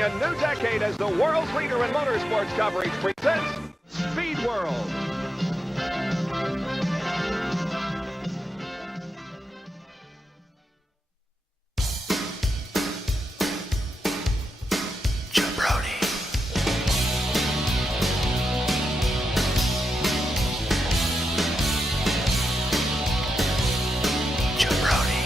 entering a new decade as the world's leader in motorsports coverage presents Speed World. Jabroni. Jabroni.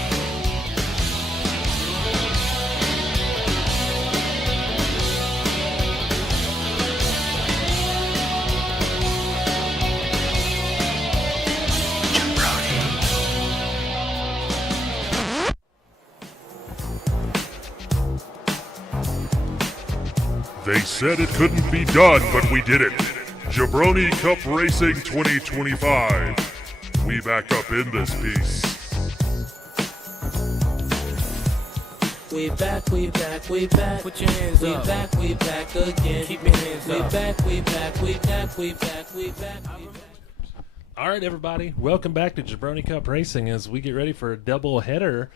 They said it couldn't be done, but we did it. Jabroni Cup Racing 2025. We back up in this piece. We back, we back, we back. Put your hands up. We back again. Keep your hands up. We back, we back, we back, we back, we back. All right, everybody. Welcome back to Jabroni Cup Racing as we get ready for a double header.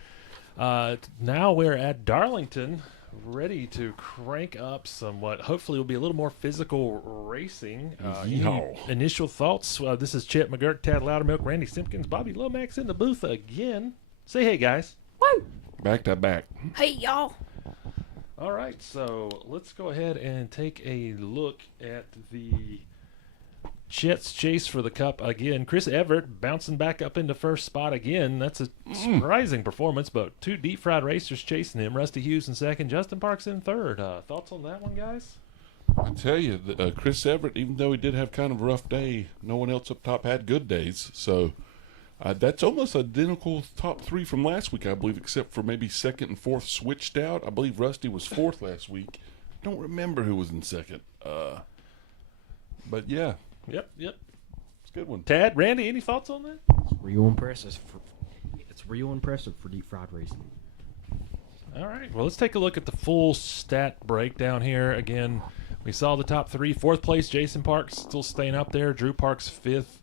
Now we're at Darlington, ready to crank up somewhat. Hopefully it will be a little more physical racing. Any initial thoughts? This is Chet McGurk, Tad Loudermilk, Randy Simpkins, Bobby Lomax in the booth again. Say hey, guys. Woo! Back to back. Hey, y'all. All right, so let's go ahead and take a look at the Chet's chase for the Cup again. Chris Everett bouncing back up into first spot again. That's a surprising performance, but two deep fried racers chasing him. Rusty Hughes in second, Justin Parks in third. Thoughts on that one, guys? I tell you, Chris Everett, even though he did have kind of a rough day, no one else up top had good days. So that's almost identical top three from last week, I believe, except for maybe second and fourth switched out. I believe Rusty was fourth last week. Don't remember who was in second. But yeah. Yep. It's a good one. Tad, Randy, any thoughts on that? Real impressive. It's real impressive for deep fried racing. All right. Well, let's take a look at the full stat breakdown here. Again, we saw the top three. Fourth place, Jason Parks still staying up there. Drew Parks fifth.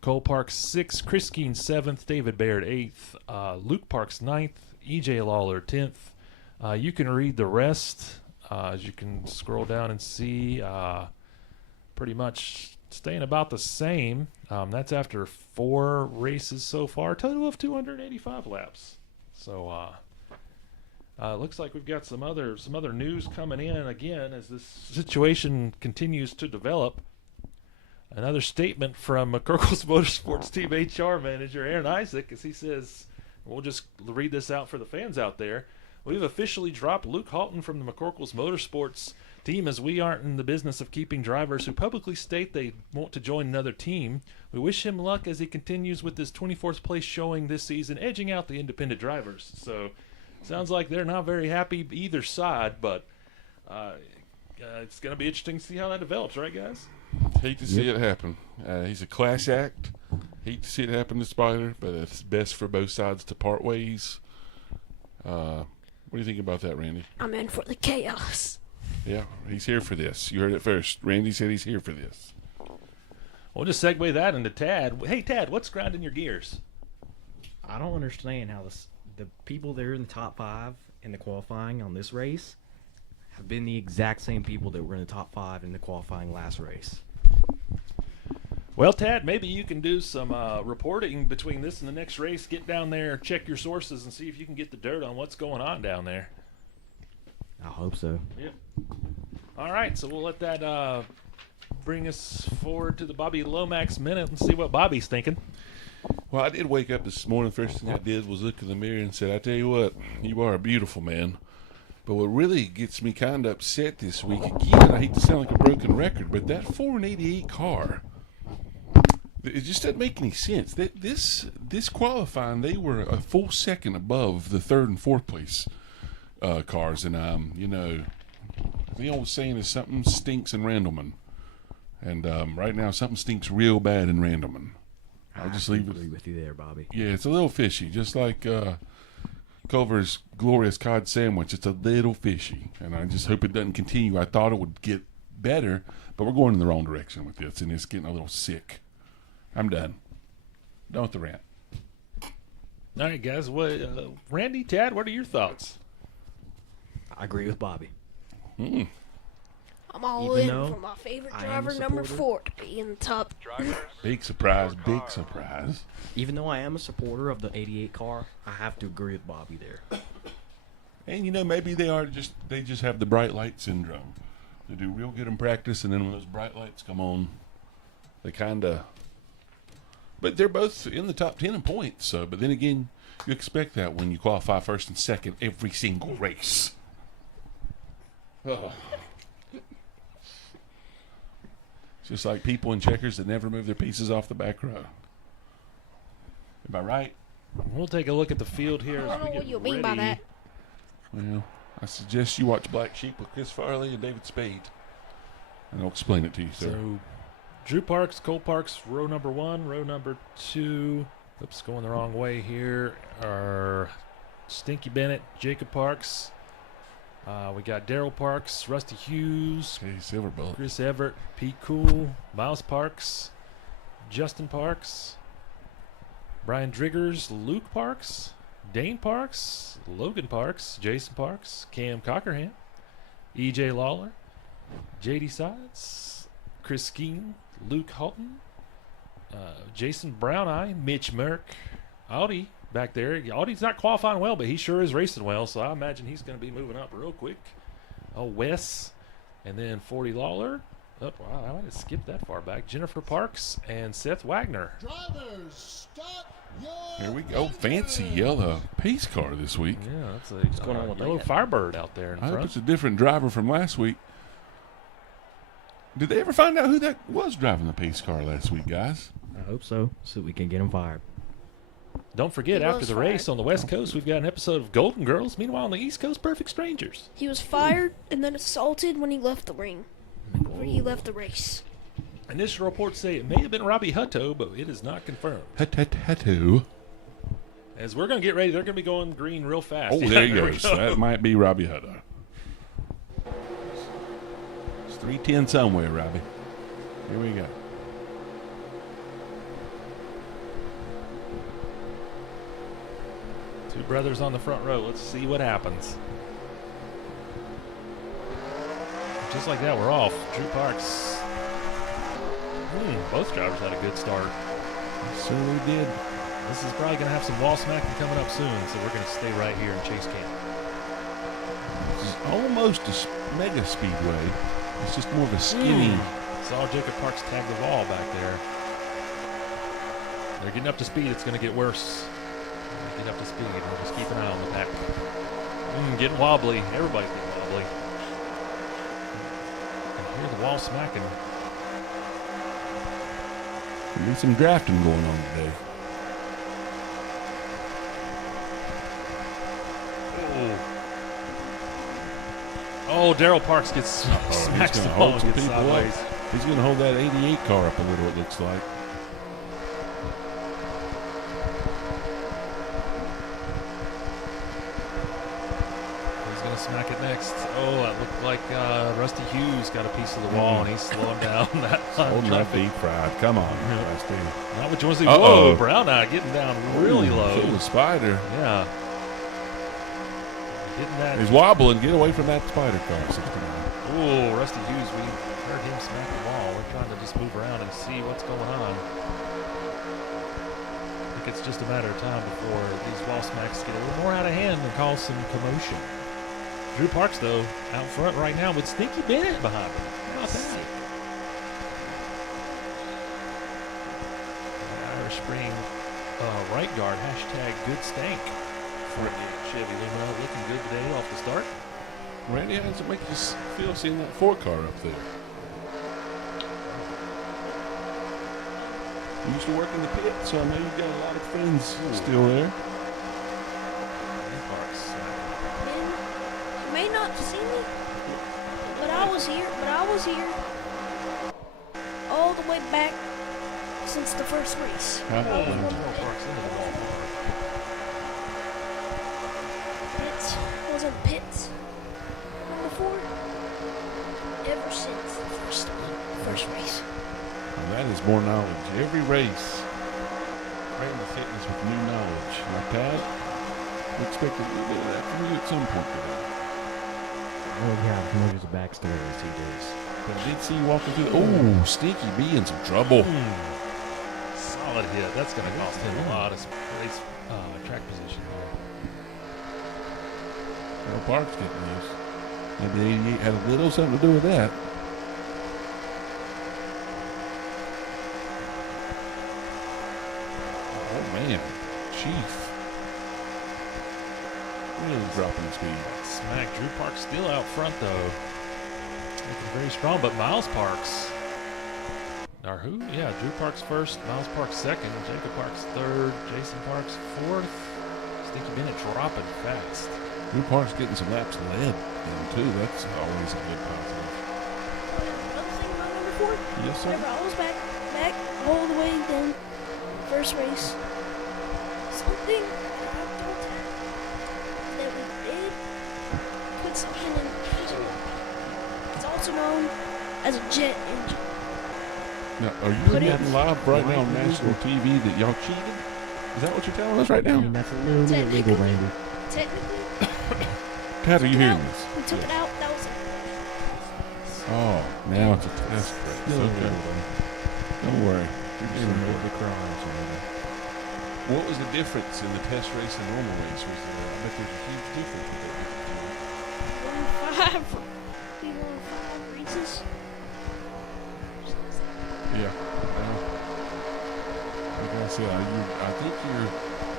Cole Parks sixth. Chris Keene seventh. David Baird eighth. Luke Parks ninth. EJ Lawler 10th. You can read the rest as you can scroll down and see pretty much staying about the same. That's after 4 races so far, total of 285 laps. So looks like we've got some other news coming in again as this situation continues to develop. Another statement from McCorkle's Motorsports Team HR manager Aaron Isaac, as he says, we'll just read this out for the fans out there. We've officially dropped Luke Halton from the McCorkle's Motorsports team as we aren't in the business of keeping drivers who publicly state they want to join another team. We wish him luck as he continues with his 24th place showing this season, edging out the independent drivers. So sounds like they're not very happy either side, but it's going to be interesting to see how that develops, right, guys? Hate to see it happen. He's a class act. Hate to see it happen to Spider, but it's best for both sides to part ways. What do you think about that, Randy? I'm in for the chaos. Yeah, he's here for this. You heard it first. Randy said he's here for this. We'll just segue that into Tad. Hey, Tad, what's grinding your gears? I don't understand how the people that are in the top 5 in the qualifying on this race have been the exact same people that were in the top 5 in the qualifying last race. Well, Tad, maybe you can do some reporting between this and the next race. Get down there, check your sources, and see if you can get the dirt on what's going on down there. I hope so. Yep. All right, so we'll let that bring us forward to the Bobby Lomax minute and see what Bobby's thinking. Well, I did wake up this morning. First thing I did was look in the mirror and said, I tell you what, you are a beautiful man. But what really gets me kind of upset this week, again, I hate to sound like a broken record, but that 488 car, it just doesn't make any sense. This qualifying, they were a full second above the third and fourth place cars. And, the old saying is something stinks in Randleman. And right now, something stinks real bad in Randleman. I'll just leave it. I agree with you there, Bobby. Yeah, it's a little fishy, just like Culver's glorious cod sandwich. It's a little fishy, and I just hope it doesn't continue. I thought it would get better, but we're going in the wrong direction with this, and it's getting a little sick. I'm done. Done with the rant. All right, guys. Randy, Tad, what are your thoughts? I agree with Bobby. I'm all Even in though for my favorite I am a driver, number supporter. 4, to be in the top. Big surprise, big surprise. Even though I am a supporter of the 88 car, I have to agree with Bobby there. And maybe they just have the bright light syndrome. They do real good in practice, and then when those bright lights come on, they kind of. But they're both in the top 10 in points. So, but then again, you expect that when you qualify first and second every single race. Ugh. It's just like people in checkers that never move their pieces off the back row. Am I right? We'll take a look at the field here. I as don't we know what get you mean by ready. that. Well, I suggest you watch Black Sheep with Chris Farley and David Spade. And I'll explain it to you, sir. So, Drew Parks, Cole Parks, row number 1, row number 2. Oops, going the wrong way here. Are Stinky Bennett, Jacob Parks. We got Daryl Parks, Rusty Hughes, Okay, Silverbolt. Chris Everett, Pete Cool, Miles Parks, Justin Parks, Brian Driggers, Luke Parks, Dane Parks, Logan Parks, Jason Parks, Cam Cockerham, EJ Lawler, JD Sides, Chris Skeen, Luke Houghton, Jason Brown Eye, Mitch Merck, Audi back there. Audi's not qualifying well, but he sure is racing well, so I imagine he's going to be moving up real quick. Oh, Wes, and then 40 Lawler. Oh, wow, I might have skipped that far back. Jennifer Parks and Seth Wagner. Drivers, start your Here we go. Fancy yellow pace car this week. Yeah, that's a going on with yellow that? Firebird out there in I hope front. it's a different driver from last week. Did they ever find out who that was driving the pace car last week, guys? I hope so we can get him fired. Don't forget, He after was the race fired. on the West Coast, we've got an episode of Golden Girls. Meanwhile, on the East Coast, Perfect Strangers. He was fired and then assaulted when he left the ring. When he left the race. Initial reports say it may have been Robbie Hutto, but it is not confirmed. Who? As we're going to get ready, they're going to be going green real fast. Oh, Yeah, there he we goes. go. That might be Robbie Hutto. It's 310 somewhere, Robbie. Here we go. Two brothers on the front row. Let's see what happens. Just like that, we're off. Drew Parks. Both drivers had a good start. Certainly did. This is probably going to have some wall smacking coming up soon, so we're going to stay right here in Chase Camp. It's almost a mega speedway. It's just more of a skinny. Saw Jacob Parks tag the wall back there. They're getting up to speed. It's going to get worse. Get up to speed. We'll just keep an eye on the pack. Getting wobbly. Everybody's getting wobbly. I hear the wall smacking. There'll be some drafting going on today. Oh, Daryl Parks gets He's smacks going the to ball hold some and gets people sideways. up. He's going to hold that 88 car up a little, it looks like. He's going to smack it next. Oh, that looked like Rusty Hughes got a piece of the wall, and he's slowing down that Holding that traffic. deep fried. Come on, Rusty. Not what you want to see. Uh-oh. Whoa, Brown Eye getting down really Ooh, low. Little spider. Yeah. Getting that. He's wobbling. Get away from that spider car. 69. Ooh, Rusty Hughes, we heard him smack the wall. We're trying to just move around and see what's going on. I think it's just a matter of time before these wall smacks get a little more out of hand and cause some commotion. Drew Parks, though, out front right now with Stinky Bennett behind him. How about that? Irish Spring right guard, #good stank. For Chevy Lumina looking good today off the start. Randy, how does it make you feel seeing that 4 car up there? You used to work in the pit, so I know you've got a lot of friends still there. Parks. You may not see me, but I was here. All the way back since the first race. Parks into the wall. Pitts wasn't Pitts number 4 ever since the first race. Well, that is more knowledge. Every race, right the fitness with new knowledge. Like that, we expect a little bit of that from you at some point today. Well, yeah, there's a backstory with CJ's. But I did see you walking through. Oh, Stinky B in some trouble. Solid hit. That's going to cost him a lot of place, track position there. Well, Park's getting loose. Maybe 88 had a little something to do with that. Oh, man. Chief. Really dropping the speed. Smack. Drew Parks still out front, though. Looking very strong, but Miles Parks. Or who? Yeah, Drew Parks first, Miles Parks second, Jacob Parks third, Jason Parks fourth. Stinky Bennett dropping fast. Drew Parks getting some laps led in, too. That's always a good positive. Another thing about number 4. Yes, sir. Whenever I was back all the way down first race, something that I thought that we did put something in the engine. It's also known as a jet engine. Now, are you Put it- getting live right now on national TV that y'all cheated? Is that what you're telling us right I now? mean, that's a little bit illegal, Randy. Technically, Kat, are you hearing no, this? we took it out. That was it. Oh, now it's a test race. Still Okay. illegal, though. Don't worry. Just remove the crimes, Randy. What was the difference in the test race and normal race? Was there, I bet there's a huge difference with that. We won 5 races. Yeah. Well, like I said, I think your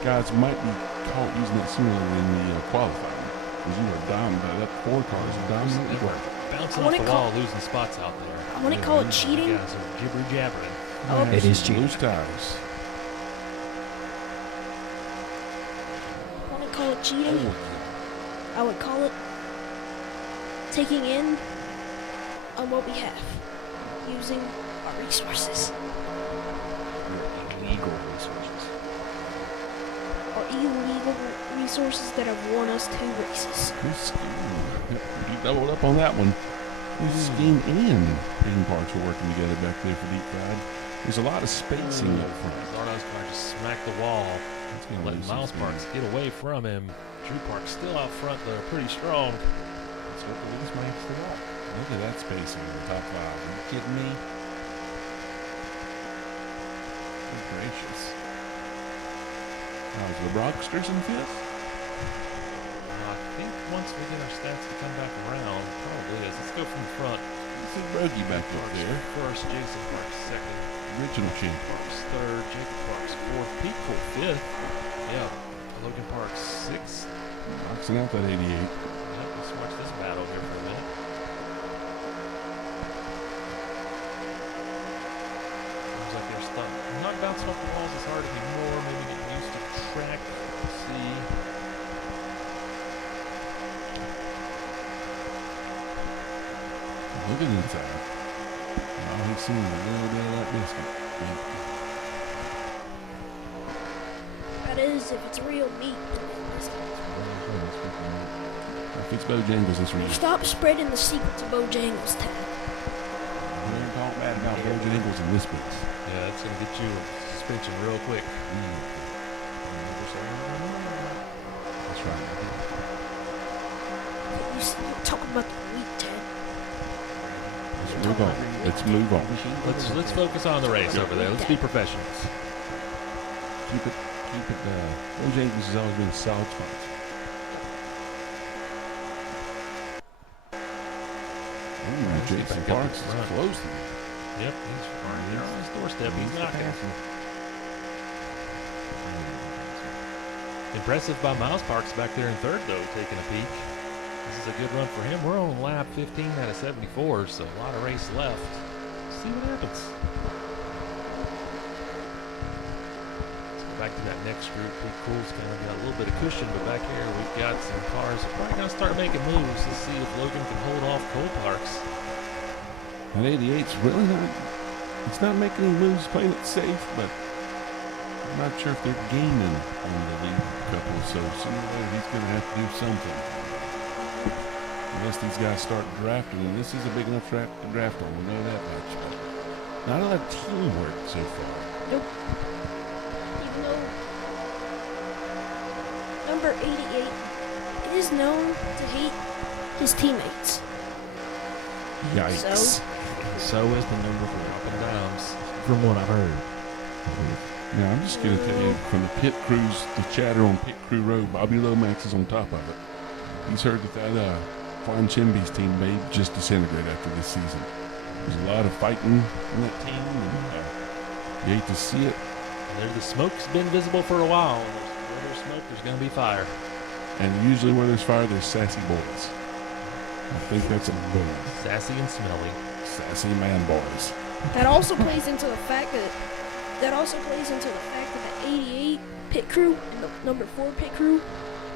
guys might be caught using that sooner in the qualifying. Because you were dominant. That Ford car is dominant. They were bouncing I off wanna the call- wall, losing spots out there. I wanna call it cheating. You guys are jibber jabbering. Oh, It is cheating. Loose tires. I want to call it cheating. I would call it taking in on what we have, using our resources, Illegal resources. or illegal resources that have won us 2 races. Good scheme. You doubled up on that one. Good scheme and Green Parks were working together back there for deep fried. There's a lot of spacing up front. Zardo's car just smacked the wall. That's gonna Letting lose Miles some Parks speed. get away from him. Drew Parks still out front, though, pretty strong. Let's hope that this makes the wall. Look at that spacing in the top 5. Are you kidding me? Good gracious. How's the Brocksters in 5th? I think once we get our stats to come back around, probably is. Let's go from the front. You see Broggy back up Parks there. first, Jason Parks second, Original champ. Parks third, Jacob Parks fourth, Pete Cole fifth. Yeah, Logan Parks sixth. Boxing out that 88. Yep, let's watch this battle here for a minute. Seems like they're stuck. Not bouncing off the walls as hard anymore. Maybe getting used to the track. Let's see. Look at the inside. Oh, he's seen a little bit of that biscuit. Yeah. That is, if it's real meat. If it's Bojangles, it's real. Stop spreading the secrets of Bojangles, Tad. We ain't talking bad about Bojangles in this place. Yeah, that's going to get you a suspension real quick. That's right. You talk about the meat, Tad. Let's move on. Let's move on. Let's focus on the race over there. Let's be professionals. Keep it. Bojangles has always been a solid sponsor. Ooh, Jason back up Parks in is front. close to me. Yep, he's on his doorstep. He's knocking. Impressive by Miles Parks back there in third, though, taking a peek. This is a good run for him. We're on lap 15 out of 74, so a lot of race left. Let's see what happens. Let's go back to that next group. Pete Cool's kind of got a little bit of cushion, but back here we've got some cars that are probably going to start making moves. Let's see if Logan can hold off Cole Parks. That 88's really not. It's not making any moves, playing it safe, but I'm not sure if they're gaining on the lead couple. So sooner or later he's going to have to do something. Unless these guys start drafting, and this is a big enough track to draft on. We know that much. But not a lot of teamwork so far. Nope. Even though number 88 is known to hate his teammates. Yikes. So is the number 4. Up and downs. From what I've heard. Now, I'm just going to tell you, from the pit crews, the chatter on Pit Crew Road, Bobby Lomax is on top of it. He's heard that Juan Chimby's team may just disintegrate after this season. There's a lot of fighting in that team, and you hate to see it. The smoke's been visible for a while. Where there's smoke, there's going to be fire. And usually where there's fire, there's sassy boys. I think that's a Sassy and smelly. sassy man boys. That also plays into the fact that the 88 pit crew and the number 4 pit crew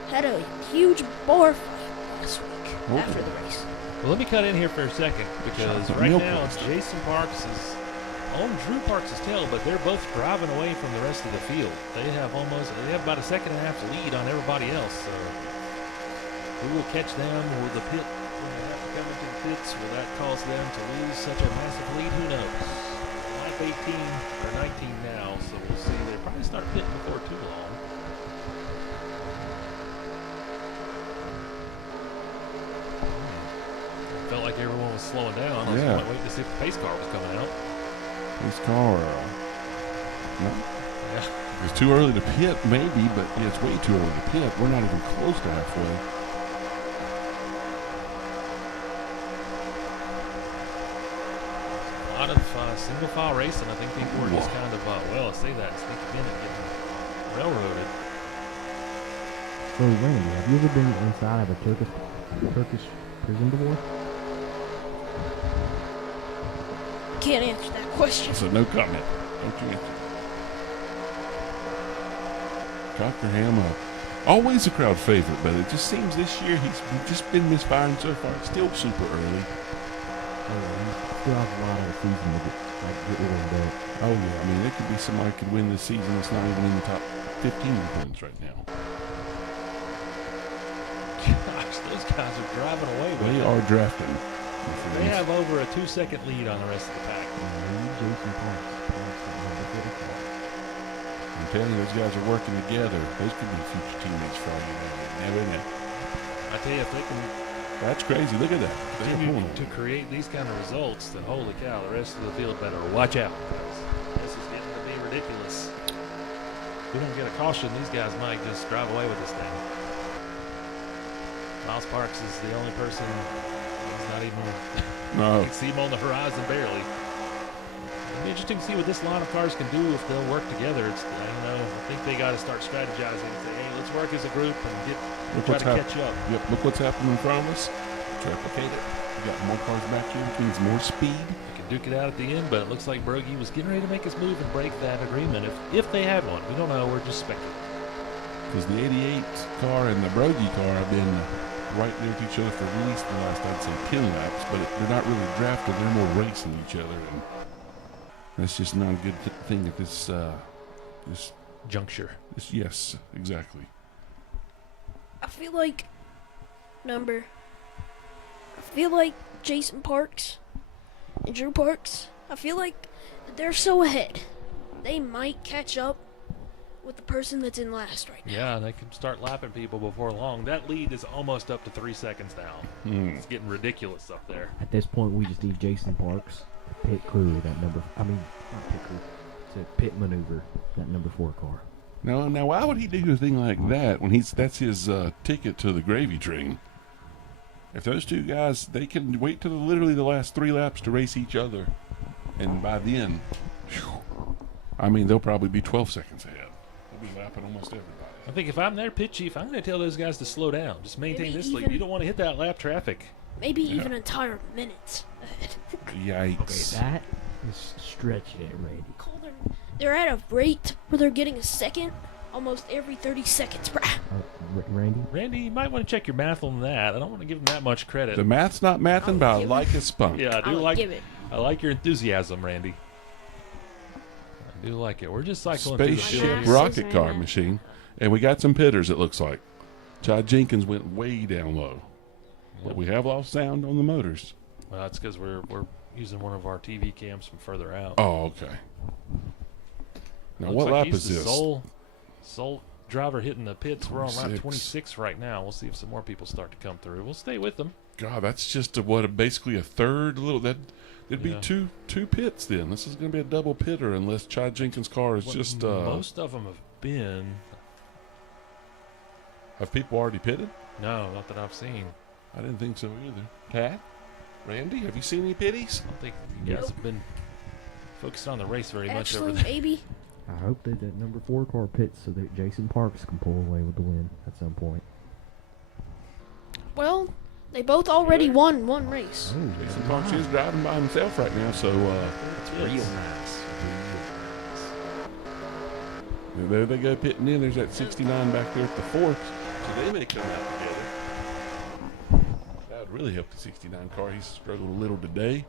had a huge bar fight last week after the race. Well, let me cut in here for a second because Chocolate right milk now roast. Jason Parks is on Drew Parks' tail, but they're both driving away from the rest of the field. They have about a second and a half lead on everybody else. So who will catch them? Will the pit, when they have to come into the pits, will that cause them to lose such a massive lead? Who knows? Lap 18 or 19 now, so we'll see. They probably start pitting before too long. Felt like everyone was slowing down. I was waiting to see if the pace car was coming out. This car, no. Yeah. It's too early to pit, maybe, but yeah, it's way too early to pit. We're not even close to halfway. A lot of single file racing. I think people were just kind of, I say that, sneaking in and getting railroaded. So, Randy, have you ever been inside of a Turkish prison before? Can't answer that question. So no comment. Don't you answer. Cockerham, always a crowd favorite, but it just seems this year he's just been misfiring so far. It's still super early. Still has a lot of the season to get warmed up. Oh yeah, I mean it could be somebody could win this season that's not even in the top 15 wins right now. Gosh, those guys are driving away with They it. are drafting. They have over a 2-second lead on the rest of the pack. Jason Parks. I'm telling you, those guys are working together. Those could be future teammates for all you know. You never know. I tell you, if they can That's crazy. Look at that. They're continue pulling to on. create these kind of results, then holy cow, the rest of the field better watch out. Because this is getting to be ridiculous. If we don't get a caution, these guys might just drive away with this thing. Miles Parks is the only person who's not even No. you can see him on the horizon barely. It'll be interesting to see what this line of cars can do if they'll work together. It's I think they got to start strategizing and say, hey, let's work as a group and try to catch up. Yep, look what's happening in front of us. Replicate it. We got more cars back here, which means more speed. We can duke it out at the end, but it looks like Brogy was getting ready to make his move and break that agreement. If they had one, we don't know. We're just speculating. Because the 88 car and the Brogy car have been right near to each other for at least the last, I'd say, 10 laps, but they're not really drafted. They're more racing each other, and that's just not a good thing at this Juncture. Yes, exactly. I feel like Jason Parks and Drew Parks, I feel like they're so ahead. They might catch up with the person that's in last right now. Yeah, they can start lapping people before long. That lead is almost up to 3 seconds now. It's getting ridiculous up there. At this point, we just need Jason Parks, pit crew, that number. I mean, not pit crew, to pit maneuver that number 4 car. Now, why would he do a thing like that when that's his ticket to the gravy train? If those two guys, they can wait till literally the last 3 laps to race each other, and by then, they'll probably be 12 seconds ahead. They'll be lapping almost everybody. I think if I'm their pit chief, I'm going to tell those guys to slow down. Just maintain Maybe this lead. even- You don't want to hit that lap traffic. Maybe even entire minutes ahead. Yikes. That is stretching it, Randy. They're at a rate where they're getting a second almost every 30 seconds. Randy? Randy, you might want to check your math on that. I don't want to give him that much credit. The math's not mathing, but I like his spunk. Yeah, I do I'll like give it. I like your enthusiasm, Randy. I do like it. We're just cycling through the Spaceship field here. rocket car machine. And we got some pitters, it looks like. Chad Jenkins went way down low. But we have lost sound on the motors. Well, that's because we're using one of our TV cams from further out. Oh, okay. Now, Looks what like lap he's is the this? Sole driver hitting the pits. We're on lap 26. 26 right now. We'll see if some more people start to come through. We'll stay with them. God, that's just basically a third little that. It'd be two pits then. This is going to be a double pitter unless Chad Jenkins' car is just. Most of them have been. Have people already pitted? No, not that I've seen. I didn't think so either. Pat, Randy, have you seen any pitties? I don't think you guys have been focused on the race very much over Actually, there. maybe. I hope that number 4 car pits so that Jason Parks can pull away with the win at some point. Well, they both already won one race. Jason Parks is driving by himself right now, so It's real nice. there they go pitting in. There's that 69 back there at the fourth, so they may come out together. That would really help the 69 car. He's struggled a little today.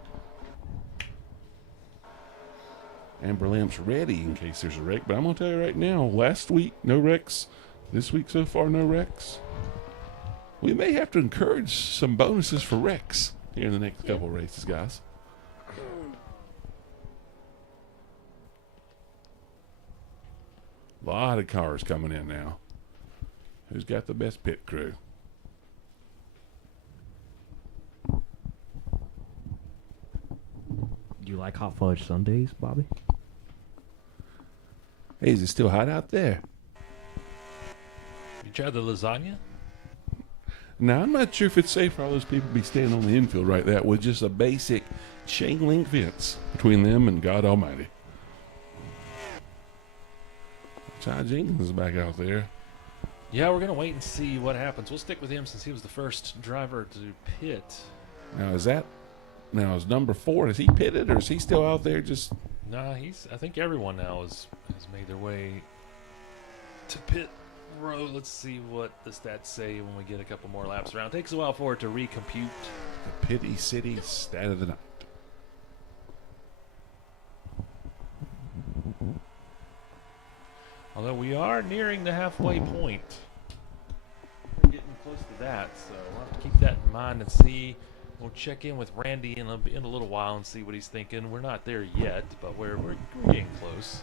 Amber Lamp's ready in case there's a wreck, but I'm going to tell you right now, last week, no wrecks. This week so far, no wrecks. We may have to encourage some bonuses for wrecks here in the next couple of races, guys. A lot of cars coming in now. Who's got the best pit crew? Do you like hot fudge sundaes, Bobby? Hey, is it still hot out there? You tried the lasagna? Now, I'm not sure if it's safe for all those people to be standing on the infield right there with just a basic chain link fence between them and God Almighty. Chad Jenkins is back out there. Yeah, we're going to wait and see what happens. We'll stick with him since he was the first driver to pit. Now, is number 4, is he pitted or is he still out there just... Nah, I think everyone now has made their way to pit road. Let's see what the stats say when we get a couple more laps around. Takes a while for it to recompute. The Pity City stat of the night. Although we are nearing the halfway point. We're getting close to that, so we'll have to keep that in mind and see. We'll check in with Randy in a little while and see what he's thinking. We're not there yet, but we're getting close.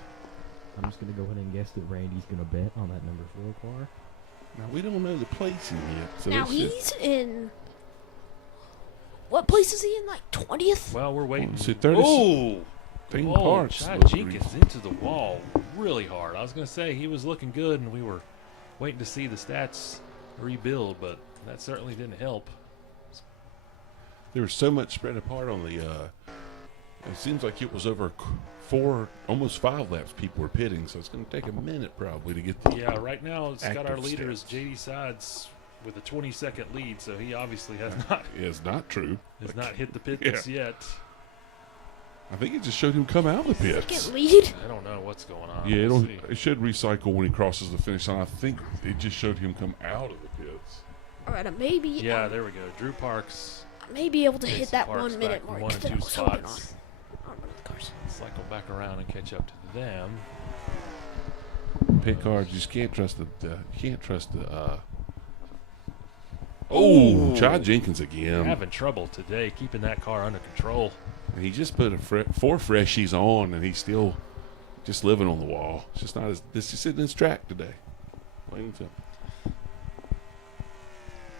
I'm just going to go ahead and guess that Randy's going to bet on that number 4 car. Now, we don't know the placing yet. So Now let's just- he's in. What place is he in? Like 20th? Well, we're waiting. Let's see, 30 Oh! Team Oh, Parks. Chad looks Jenkins into the wall really hard. I was going to say he was looking good, and we were waiting to see the stats rebuild, but that certainly didn't help. There was so much spread apart on the. It seems like it was over 4, almost 5 laps. People were pitting, so it's going to take a minute probably to get the. Yeah, right now it's got our active leader stats. is JD Sides with a 20-second lead, so he obviously has not It's not true. hit the pit Yeah. just yet. I think it just showed him come out of the pits. Second lead? I don't know what's going on. Yeah, We'll see. it should recycle when he crosses the finish line. I think it just showed him come out of the pits. Alright, I may be. Yeah, there we go. Drew Parks. I may be able to Jason hit that Parks 1 minute back in mark 1 and that I 2 was hoping on. spots. On one of the cars. Cycle back around and catch up to them. Pit cars just can't trust the. Chad Jenkins again. Having trouble today keeping that car under control. And he just put 4 freshies on, and he's still just living on the wall. It's just not as this just isn't his track today. Plain and simple.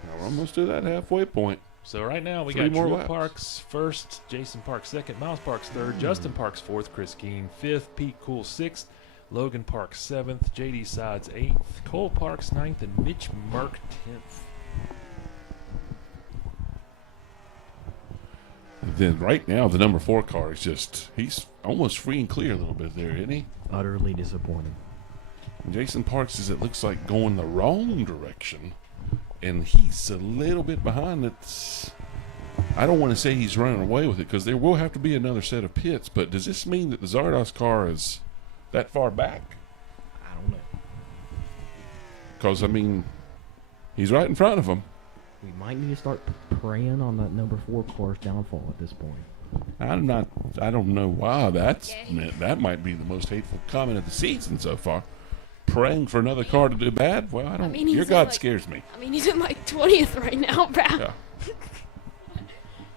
Now we're almost to that halfway point. So right now we 3 got more Drew laps. Parks first, Jason Parks second, Miles Parks third, Justin Parks fourth, Chris Keene fifth, Pete Cool sixth, Logan Parks seventh, JD Sides eighth, Cole Parks ninth, and Mitch Merck 10th. Then right now the number 4 car is he's almost free and clear a little bit there, isn't he? Utterly disappointing. And Jason Parks it looks like going the wrong direction, and he's a little bit behind. I don't want to say he's running away with it because there will have to be another set of pits. But does this mean that the Zardos car is that far back? I don't know. Because I mean, he's right in front of him. We might need to start preying on that number 4 car's downfall at this point. I don't know why that might be the most hateful comment of the season so far. Praying for another car to do bad? Well, I don't. mean, he's your in, God like- scares me. I mean, he's in like 20th right now, bro. Yeah.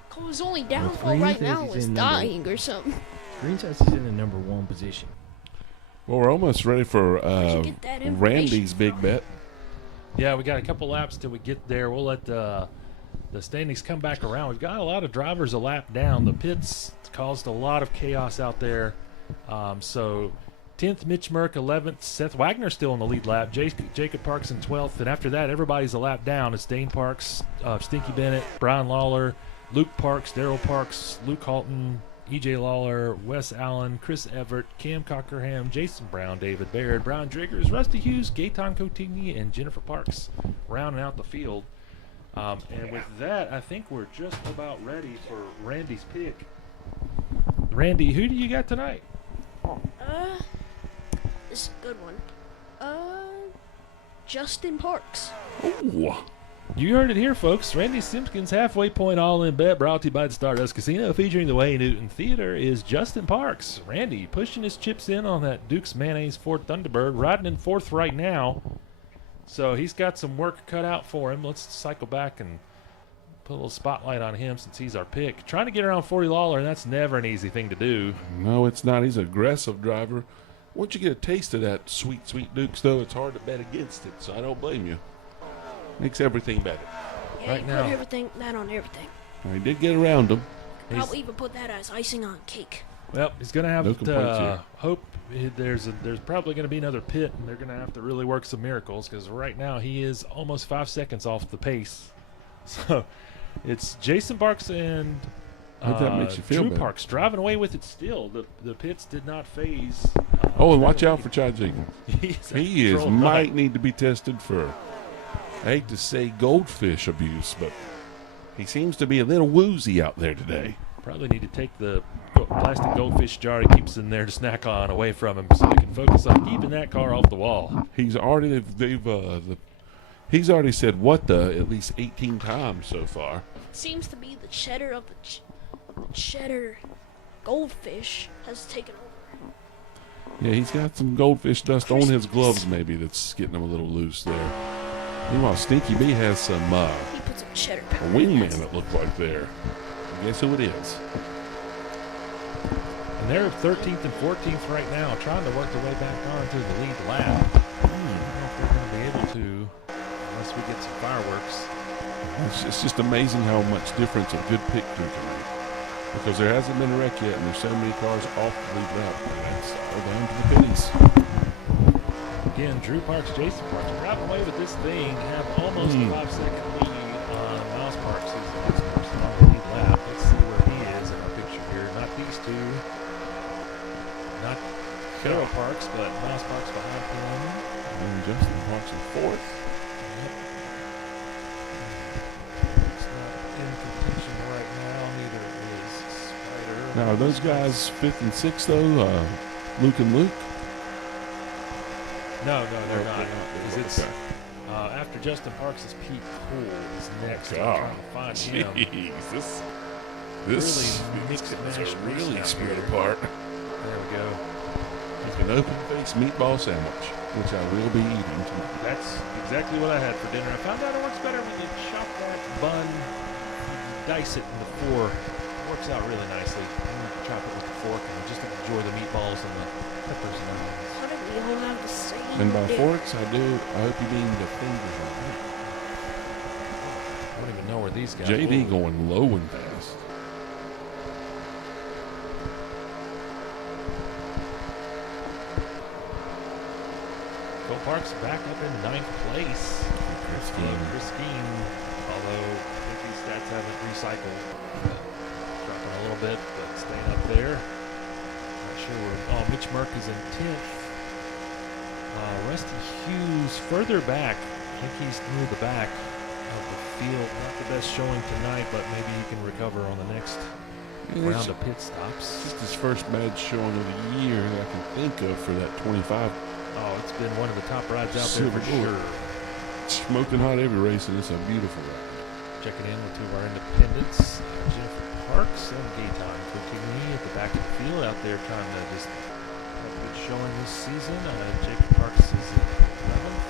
Cole's only downfall Green right says now he's is in number- dying or something. Green says he's in the number 1 position. Well, we're almost ready for Where'd you get that Randy's information big from? bet. Yeah, we got a couple laps till we get there. We'll let the standings come back around. We've got a lot of drivers a lap down. The pits caused a lot of chaos out there. So 10th, Mitch Merck. 11th, Seth Wagner still in the lead lap. Jacob Parks in 12th. And after that, everybody's a lap down. It's Dane Parks, Stinky Bennett, Brian Lawler, Luke Parks, Daryl Parks, Luke Halton, E.J. Lawler, Wes Allen, Chris Everett, Cam Cockerham, Jason Brown, David Baird, Brian Driggers, Rusty Hughes, Gaetan Cotigny, and Jennifer Parks rounding out the field. And with that, I think we're just about ready for Randy's pick. Randy, who do you got tonight? This is a good one. Justin Parks. Ooh. You heard it here, folks. Randy Simpkins' halfway point all-in bet brought to you by the Stardust Casino featuring the Wayne Newton Theater is Justin Parks. Randy pushing his chips in on that Duke's Mayonnaise Ford Thunderbird, riding in 4th right now. So he's got some work cut out for him. Let's cycle back and put a little spotlight on him since he's our pick. Trying to get around 40 Lawler, and that's never an easy thing to do. No, it's not. He's an aggressive driver. Once you get a taste of that sweet, sweet Dukes, though, it's hard to bet against it, so I don't blame you. Makes everything better. Yeah, Right you now. put that on everything. Now, he did get around him. I'll even put that as icing on cake. Well, he's going to have No complaints to here. hope there's probably going to be another pit, and they're going to have to really work some miracles because right now he is almost 5 seconds off the pace. So it's Jason Parks and Hope that makes you feel Drew better. Parks driving away with it still. The pits did not phase. Oh, and watch out for Chad Ziegler. He's He control might nut. need to be tested for, I hate to say goldfish abuse, but he seems to be a little woozy out there today. Probably need to take the plastic goldfish jar he keeps in there to snack on away from him so they can focus on keeping that car off the wall. He's already he's already said what the at least 18 times so far. Seems to be the cheddar of the cheddar goldfish has taken over. Yeah, he's got some goldfish dust on his gloves maybe that's getting him a little loose there. Meanwhile, Stinky B has some He put some cheddar a powder. wingman that looked like there. Guess who it is? And they're 13th and 14th right now, trying to work their way back on to the lead lap. I don't know if they're going to be able to unless we get some fireworks. It's just amazing how much difference a good pick can make. Because there hasn't been a wreck yet, and there's so many cars off the lead lap. And it's all down to the pennies. Again, Drew Parks, Jason Parks, driving away with this thing, have almost a 5-second lead on Miles Parks, who's the next person on the lead lap. Let's see where he is in our picture here. Not these two, not Carol Parks, but Miles Parks behind him. And Justin Parks in 4th. It's not in contention right now. Neither is Spider. Now, are those guys 5th and 6th, though? Luke and Luke? No, they're not. Okay. Because it's after Justin Parks' Pete Poole is next. I'm trying to find him. Jeez, Really mixed and these matched are race really down split here. apart. There we go. It's an open-faced meatball sandwich, which I will be eating tonight. That's exactly what I had for dinner. I found out it works better when you chop that bun, you dice it in the fork. It works out really nicely. You can chop it with the fork and just enjoy the meatballs and the peppers and onions. How did we all have the same? And by dinner? forks, I hope you mean the fingers. I don't even know where these guys JD are. going low and fast. Phil Parks back up in 9th place. Chris Skeen, although I think these stats haven't recycled. Dropping a little bit, but staying up there. Not sure where. Mitch Merck is in 10th. Rusty Hughes further back. I think he's near the back of the field. Not the best showing tonight, but maybe he can recover on the next round of pit stops. Just his first bad showing of the year that I can think of for that 25. Oh, it's been one of the top rides out there for Silver bullet. sure. Smoking hot every race, and it's a beautiful ride. Checking in with two of our independents, Jennifer Parks and Gaetan Cotigny at the back of the field out there trying to just have a good showing this season. Jacob Parks is at 11th.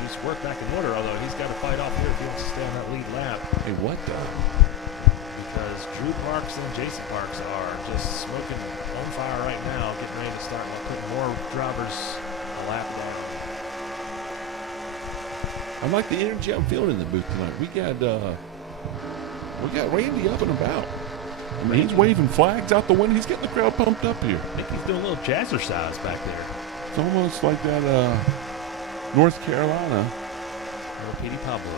He just work back in order, although he's got to fight off here if he wants to stay on that lead lap. Hey, what the? Because Drew Parks and Jason Parks are just smoking on fire right now, getting ready to start putting more drivers a lap down. I like the energy I'm feeling in the booth tonight. We got We got Randy up and about. I mean, he's waving flags out the window. He's getting the crowd pumped up here. I think he's doing a little jazzercise back there. It's almost like that North Carolina. Little Petey Pablo.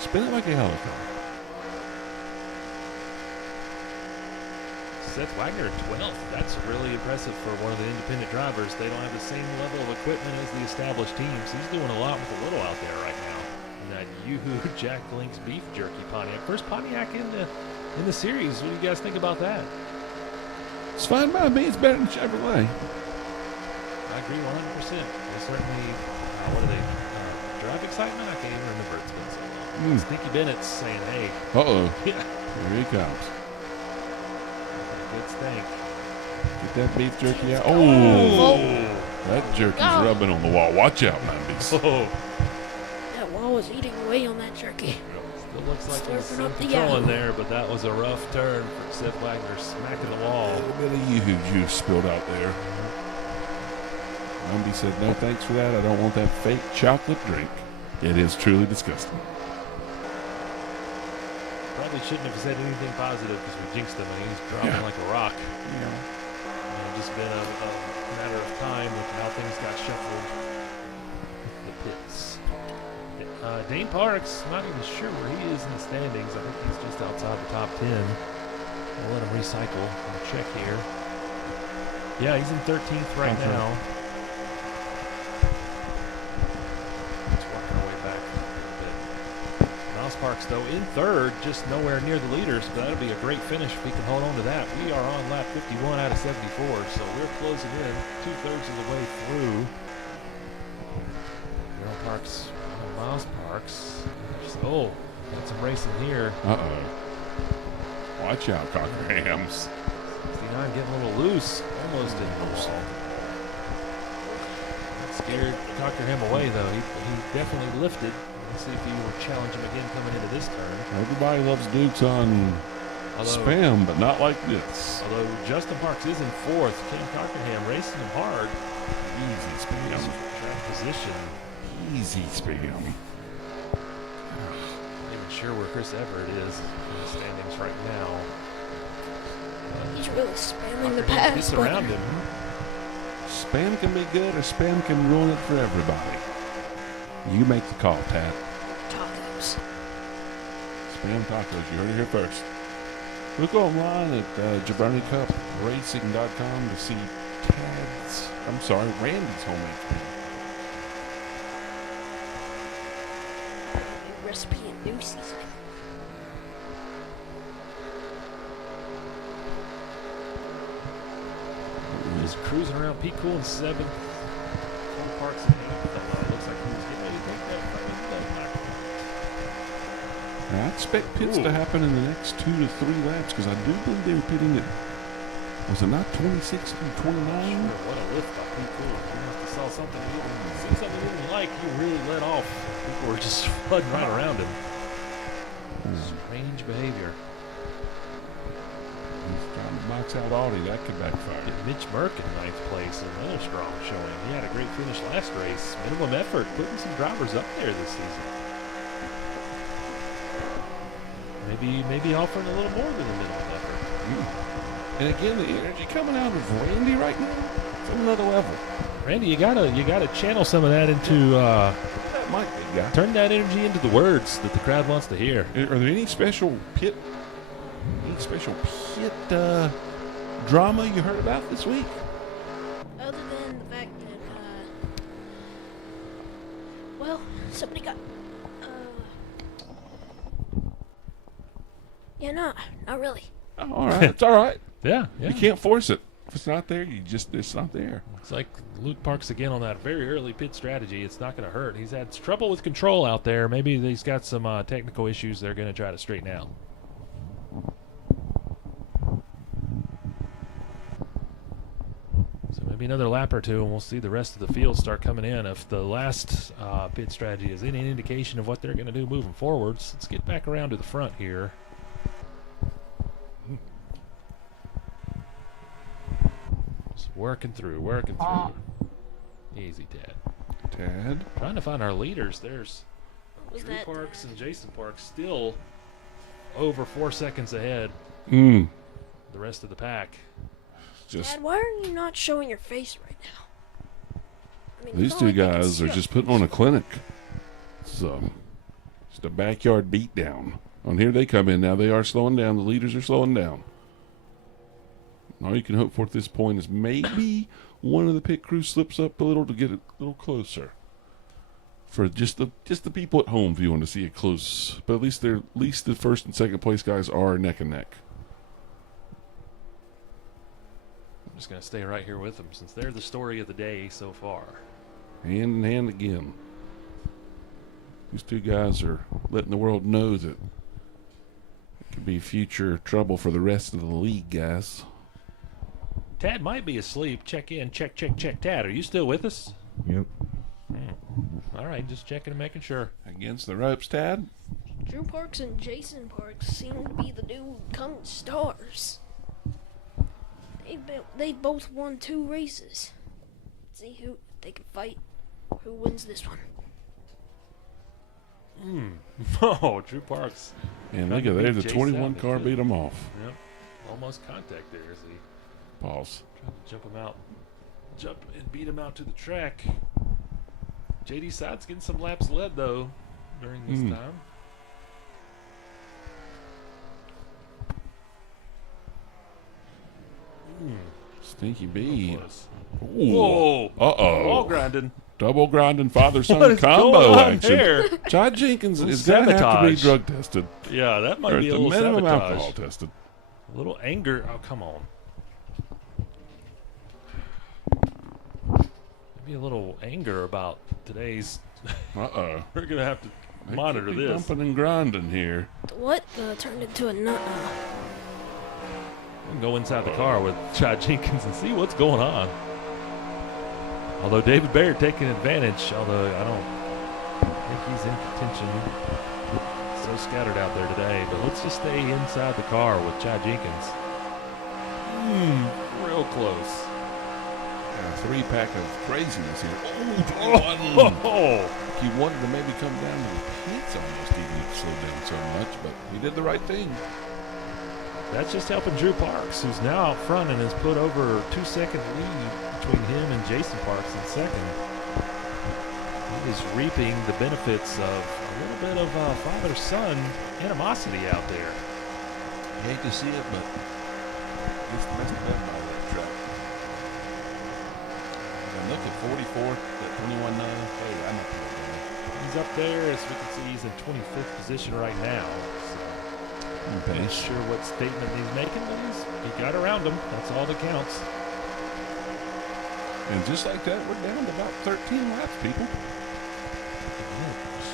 Spinning like a helicopter. Seth Wagner, 12th. That's really impressive for one of the independent drivers. They don't have the same level of equipment as the established teams. He's doing a lot with a little out there right now. And that Yoo-Hoo Jack Link's beef jerky Pontiac. First Pontiac in the series. What do you guys think about that? It's fine by me. It's better than Chevrolet. I agree 100%. They certainly, what are they? Drive excitement? I can't even remember. It's been so long. Stinky Bennett's saying, hey. Uh-oh. Yeah. Here he comes. Good stink. Get that beef jerky out. Oh! That jerky's rubbing on the wall. Watch out, 90s. Oh. That wall was eating away on that jerky. Still looks like he's Slurping in up the control in yellow. there, but that was a rough turn for Seth Wagner, smacking the A wall. little bit of Yoo-Hoo juice spilled out there. Rumby said, no thanks for that. I don't want that fake chocolate drink. It is truly disgusting. Probably shouldn't have said anything positive because we jinxed him and he's dropping like a rock. Yeah. It's just been a matter of time with how things got shuffled. The pits. Dane Parks, not even sure where he is in the standings. I think he's just outside the top 10. I'll let him recycle. I'll check here. Yeah, he's in 13th right now. Let's work our way back a bit. Miles Parks, though, in third, just nowhere near the leaders, but that'll be a great finish if we can hold on to that. We are on lap 51 out of 74, so we're closing in 2/3 of the way through. Parks, Miles Parks. Oh, got some racing here. Uh-oh. Watch out, Cockerhams. 69 getting a little loose. Almost in the wall. Scared Cockerham away, though. He definitely lifted. Let's see if he will challenge him again coming into this turn. Everybody loves Dukes on spam, but not like this. Although Justin Parks is in fourth. Ken Cockerham racing him hard. Easy spam. Track position. Easy spam. Not even sure where Chris Everett is in the standings right now. He's really spamming the Cockerham pass. gets but around him. Spam can be good or spam can ruin it for everybody. You make the call, Tad. Tacos. Spam tacos. You heard it here first. Look online at JabroniCupRacing.com to see Randy's homemade spam. Recipe and new seasoning. Just cruising around. Pete Cool in 7th. Cole Parks in 8th. Looks like he was getting ready to take that back. Now, I expect pits to happen in the next 2 to 3 laps because I do believe they were pitting it. Was it not 26 through 29? What a lift by Pete Cool. He must have saw something he didn't like. He really let off. People were just flooding right around him. Strange behavior. He's trying to box out Audi. That could backfire. Mitch Merck in 9th place. Another strong showing. He had a great finish last race. Minimum effort. Putting some drivers up there this season. Maybe offering a little more than a minimum effort. And again, the energy coming out of Randy right now, it's on another level. Randy, you gotta channel some of that into That might be, guy. turn that energy into the words that the crowd wants to hear. Are there any special pit drama you heard about this week? Other than the fact that, well, somebody got, yeah, not really. Oh, all right, it's all right. Yeah. You can't force it. If it's not there, it's not there. It's like Luke Parks again on that very early pit strategy. It's not going to hurt. He's had trouble with control out there. Maybe he's got some technical issues they're going to try to straighten out. So maybe another lap or two, and we'll see the rest of the field start coming in. If the last pit strategy is any indication of what they're going to do moving forwards, let's get back around to the front here. Just working through. Easy, Tad. Tad? Trying to find our leaders. There's Was Drew that Parks and Jason Parks still over 4 seconds ahead. Mm. The rest of the pack. Just Dad, why are you not showing your face right now? I mean, these it's two not like they can guys see are our just putting on a clinic. So, just a backyard beatdown. On here they come in now. They are slowing down. The leaders are slowing down. All you can hope for at this point is maybe one of the pit crew slips up a little to get it a little closer. For just the people at home viewing to see it close. But at least the first and second place guys are neck and neck. I'm just going to stay right here with them since they're the story of the day so far. Hand in hand again. These two guys are letting the world know that it could be future trouble for the rest of the league, guys. Tad might be asleep. Check in. Check. Tad, are you still with us? Yep. All right, just checking and making sure. Against the ropes, Tad? Drew Parks and Jason Parks seem to be the new coming stars. They both won 2 races. See who they can fight. Who wins this one? Oh, Drew Parks. And look at there, the Chase 21 out, car too. beat him off. Yep. Almost contact there as he Pause. tried to jump him out. Jump and beat him out to the track. JD Side's getting some laps led, though, during this time. Stinky B. Close. Ooh. Whoa. Uh-oh. Ball grinding. Double grinding father-son What is combo going on action. there? John Jenkins Little is going to have to be sabotage. drug tested. Yeah, that might Or be at a the little minimum sabotage. alcohol tested. A little anger. Oh, come on. Maybe a little anger about today's. Uh-oh. We're going to have to They monitor could be this. bumping and grinding here. What turned into a nut? We can go inside the car with Chad Jenkins and see what's going on. Although David Baird taking advantage, although I don't think he's in contention. So scattered out there today. But let's just stay inside the car with Chad Jenkins. Real close. A 3-pack of craziness here. Oh, He wanted to maybe come down to the pits almost even if he slowed down so much, but he did the right thing. that's just helping Drew Parks, who's now out front and has put over 2-second lead between him and Jason Parks in second. He is reaping the benefits of a little bit of father-son animosity out there. I hate to see it, but it's messed up by that truck. And look at 44th, at 21.9. Hey, I'm up there. He's up there, as we can see, he's in 25th position right now. So I'm not sure what statement he's making, but he got around him. That's all that counts. And just like that, we're down to about 13 laps, people.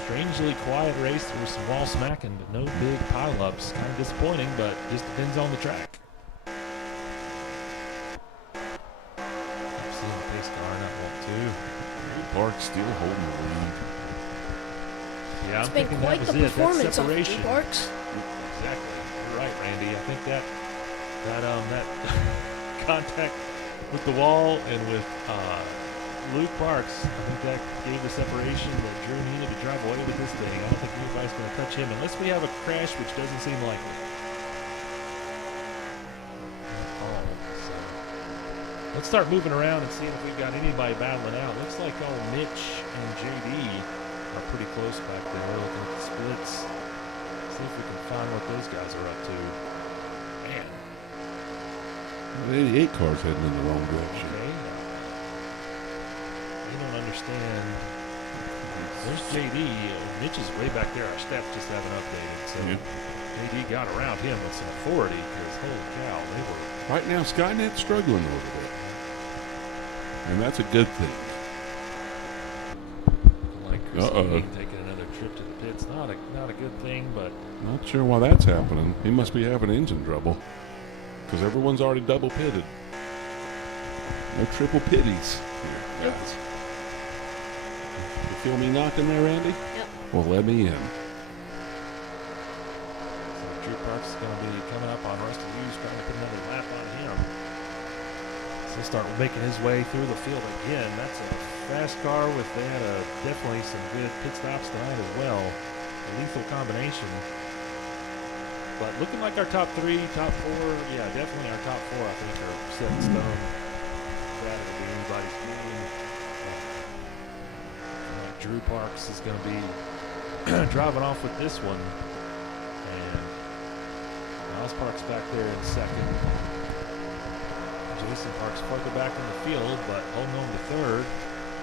Strangely quiet race. There was some wall smacking, but no big pileups. Kind of disappointing, but just depends on the track. I'm seeing the pace car not want to. Park's still holding the lead. Yeah, It's I'm been thinking quite that the was it. That performance of separation. Drew Parks. Exactly. You're right, Randy. I think that contact with the wall and with Luke Parks, I think that gave the separation that Drew needed to drive away with this thing. I don't think anybody's going to touch him unless we have a crash, which doesn't seem likely. So let's start moving around and seeing if we've got anybody battling out. Looks like Mitch and JD are pretty close back there. Looking at the splits. See if we can find what those guys are up to. Man. The 88 car's heading in the wrong direction. Okay. You don't understand. There's JD. Mitch is way back there. Our stats just haven't updated. So JD got around him with some authority because, holy cow, they were. Right now, Skynet's struggling a little bit. And that's a good thing. Like Christine taking another trip to the pits. Not a good thing, but. Not sure why that's happening. He must be having engine trouble. Because everyone's already double pitted. No triple pitties here, guys. You feel me knocking there, Randy? Yep. Well, let me in. So Drew Parks is going to be coming up on Rusty Hughes, trying to put another lap on him. So he'll start making his way through the field again. That's a fast car with they had definitely some good pit stops tonight as well. A lethal combination. But looking like our top 3, top 4, yeah, definitely our top 4 I think are set in stone. That will be anybody's game. Drew Parks is going to be driving off with this one. And Miles Parks back there in second. Jason Parks further back in the field, but holding on to third.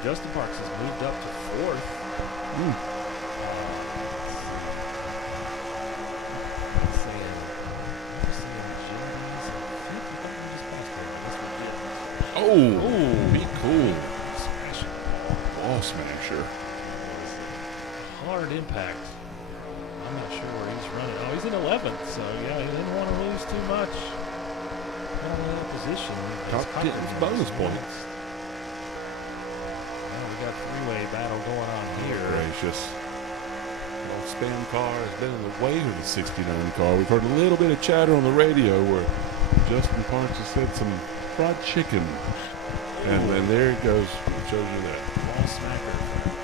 Justin Parks has moved up to fourth. Oh, be cool. Smashing ball smasher. Hard impact. I'm not sure where he's running. Oh, he's in 11th, so yeah, he didn't want to lose too much. Not in that position. Top 10 bonus points. Well, we got a three-way battle going on here. Gracious. The old spam car has been in the way of the 69 car. We've heard a little bit of chatter on the radio where Justin Parks has said some fried chicken. And then there it goes. It shows you that. Ball smacker.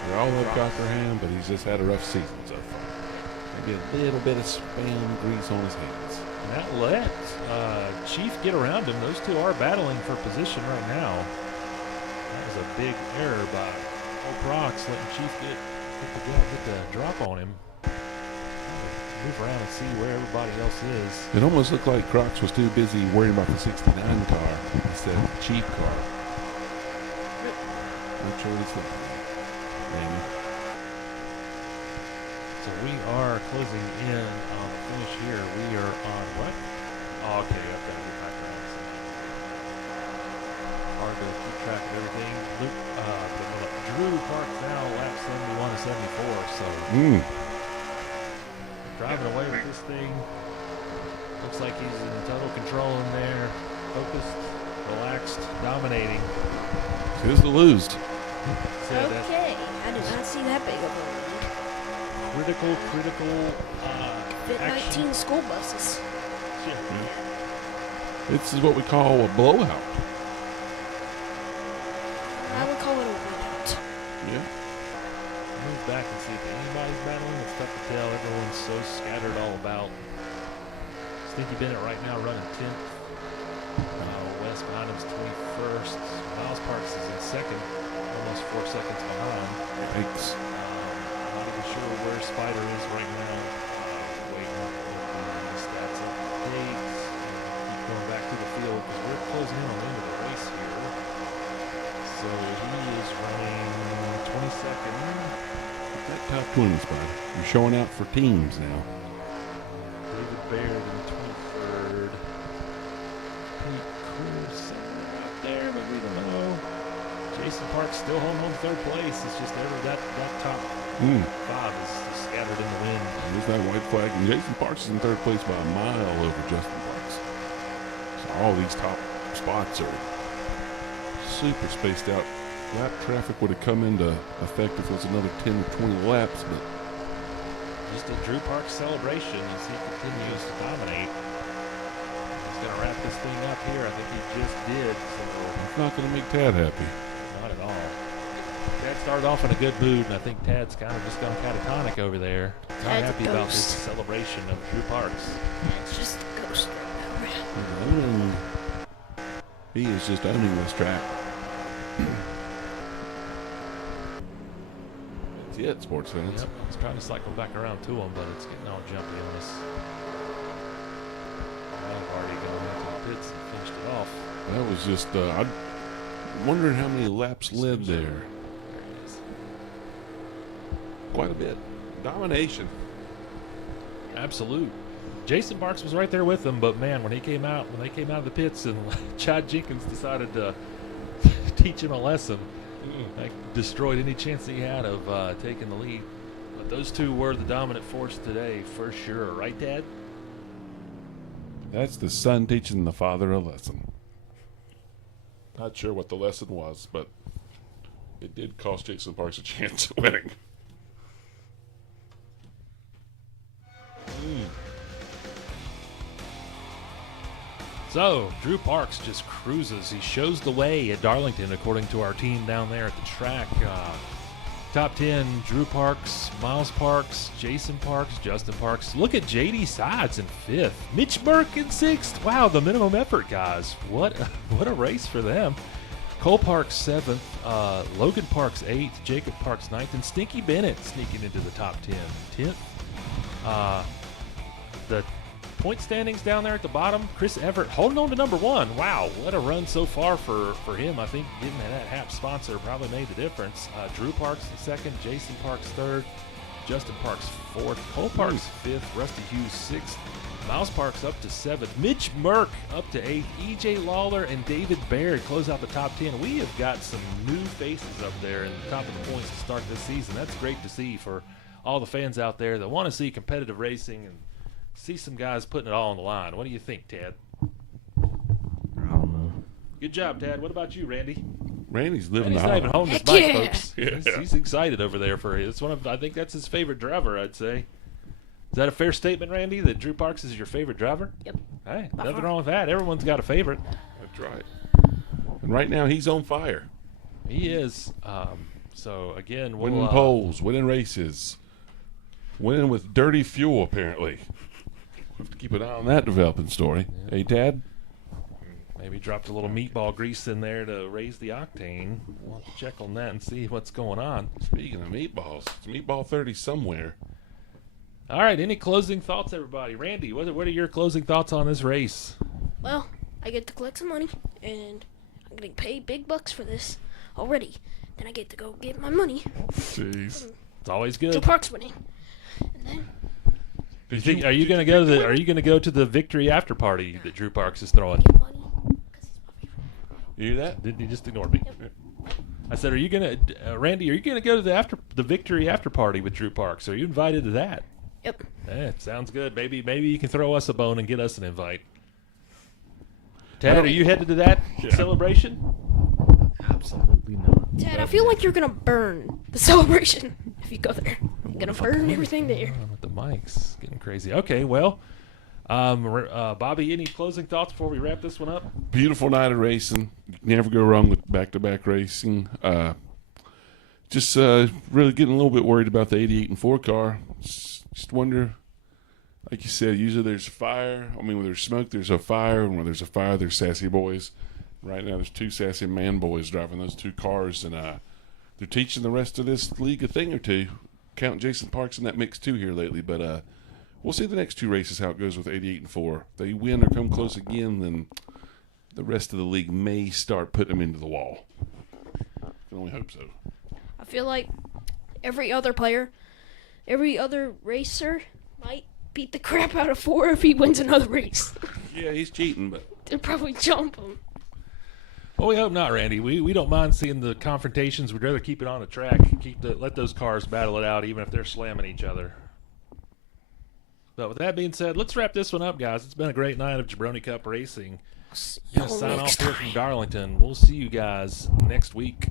They're all they've got their hand, but he's just had a rough season so far. Maybe a little bit of spam grease on his hands. And that let Chief get around him. Those two are battling for position right now. That was a big error by Old Prox, letting Chief get the drop on him. Move around and see where everybody else is. It almost looked like Crocs was too busy worrying about the 69 car instead of the cheap car. Not sure what he's looking at. Maybe. So we are closing in on the finish here. We are on what? Oh, okay, I've got to get back around. Hard to keep track of everything. Drew Parks now lap 71 to 74. So driving away with this thing. Looks like he's in total control in there. Focused, relaxed, dominating. Here's the lose. Okay, I did not see that big of a lead. Critical Fit action. 19 school buses. This is what we call a blowout. I would call it a whiteout. Yeah. Move back and see if anybody's battling. It's tough to tell. Everyone's so scattered all about. Stinky Bennett right now running 10th. Wes behind him's 21st. Miles Parks is in second, almost 4 seconds behind. Thanks. Not even sure where Spider is right now. Waiting for the stats updates. Keep going back to the field because we're closing in on the end of the race here. So he is running 22nd. Get that top 20 spot. You're showing out for teams now. David Baird in 23rd. Pete Cruz somewhere out there, but we don't know. Jason Parks still holding on to third place. It's just that top 5 is scattered in the wind. There's that white flag. And Jason Parks is in third place by a mile over Justin Parks. So all these top spots are super spaced out. Lap traffic would have come into effect if it was another 10 or 20 laps, but Just a Drew Parks celebration as he continues to dominate. He's going to wrap this thing up here. I think he just did. So it's not going to make Tad happy. not at all. Tad started off in a good mood, and I think Tad's kind of just gone catatonic over there. Not Tad's happy a about this ghost. celebration of Drew Parks. It's just a ghost right He is just owning this track. That's it, sports fans. Yep, I was trying to cycle back around to him, but it's getting all jumpy on us. I've already gone into the pits and finished it off. That was just, I'm wondering how many laps led there. Quite a bit. Domination. Absolute. Jason Parks was right there with them, but man, when they came out of the pits and Chad Jenkins decided to teach him a lesson, that destroyed any chance he had of taking the lead. But those two were the dominant force today for sure, right, Dad? That's the son teaching the father a lesson. Not sure what the lesson was, but it did cost Jason Parks a chance at winning. So, Drew Parks just cruises. He shows the way at Darlington, according to our team down there at the track. Top 10, Drew Parks, Miles Parks, Jason Parks, Justin Parks. Look at JD Sides in 5th. Mitch Burke in 6th. Wow, the minimum effort guys. What a race for them. Cole Parks 7th, Logan Parks 8th, Jacob Parks 9th, and Stinky Bennett sneaking into the top 10. 10th. The point standings down there at the bottom. Chris Everett holding on to number 1. Wow, what a run so far for him. I think getting that HAP sponsor probably made the difference. Drew Parks 2nd, Jason Parks 3rd, Justin Parks 4th, Cole Parks 5th, Rusty Hughes 6th, Miles Parks up to 7th, Mitch Merck up to 8th, EJ Lawler and David Baird close out the top 10. We have got some new faces up there in the top of the points to start this season. That's great to see for all the fans out there that want to see competitive racing and see some guys putting it all on the line. What do you think, Tad? I don't know. Good job, Tad. What about you, Randy? Randy's living Randy's the not even high. home this Heck bike, yeah. folks. He's excited over there for it. It's one of, I think that's his favorite driver, I'd say. Is that a fair statement, Randy, that Drew Parks is your favorite driver? Yep. Hey, By nothing far. wrong with that. Everyone's got a favorite. That's right. And right now he's on fire. He is. So, again, we'll, Winning poles, winning races, winning with dirty fuel, apparently. We'll have to keep an eye on that developing story. Hey, Tad? maybe dropped a little meatball grease in there to raise the octane. We'll check on that and see what's going on. Speaking of meatballs, it's Meatball 30 somewhere. All right, any closing thoughts, everybody? Randy, what are your closing thoughts on this race? Well, I get to collect some money, and I'm getting paid big bucks for this already. Then I get to go get my money. Jeez. It's always Joe good. Parks winning. And then Are you going to go to the victory after party that Drew Parks is throwing? get money. 'Cause he's my favorite. You hear that? Did you just ignore me? I said, are you going to, Randy? Are you going to go to the victory after party with Drew Parks? Are you invited to that? Yep. Sounds good. Maybe you can throw us a bone and get us an invite. Tad, are you headed to that celebration? Absolutely not. Ted, I feel like you're gonna burn the celebration if you go there. You're gonna burn everything there. With the mics getting crazy. Okay, well, Bobby, any closing thoughts before we wrap this one up? Beautiful night of racing. Never go wrong with back-to-back racing. Just really getting a little bit worried about the 88 and 4 car. Just wonder, like you said, usually there's a fire. I mean, when there's smoke, there's a fire. And when there's a fire, there's sassy boys. Right now, there's two sassy man boys driving those two cars, and they're teaching the rest of this league a thing or two. Count Jason Parks in that mix too here lately, but we'll see the next two races how it goes with 88 and 4. If they win or come close again, then the rest of the league may start putting them into the wall. Can only hope so. I feel like every other player, every other racer might beat the crap out of 4 if he wins another race. Yeah, he's cheating, but They'll probably jump him. Well, we hope not, Randy. We don't mind seeing the confrontations. We'd rather keep it on the track. Let those cars battle it out, even if they're slamming each other. But with that being said, let's wrap this one up, guys. It's been a great night of Jabroni Cup racing. See Gonna y'all sign off next here time. from Darlington. We'll see you guys next week.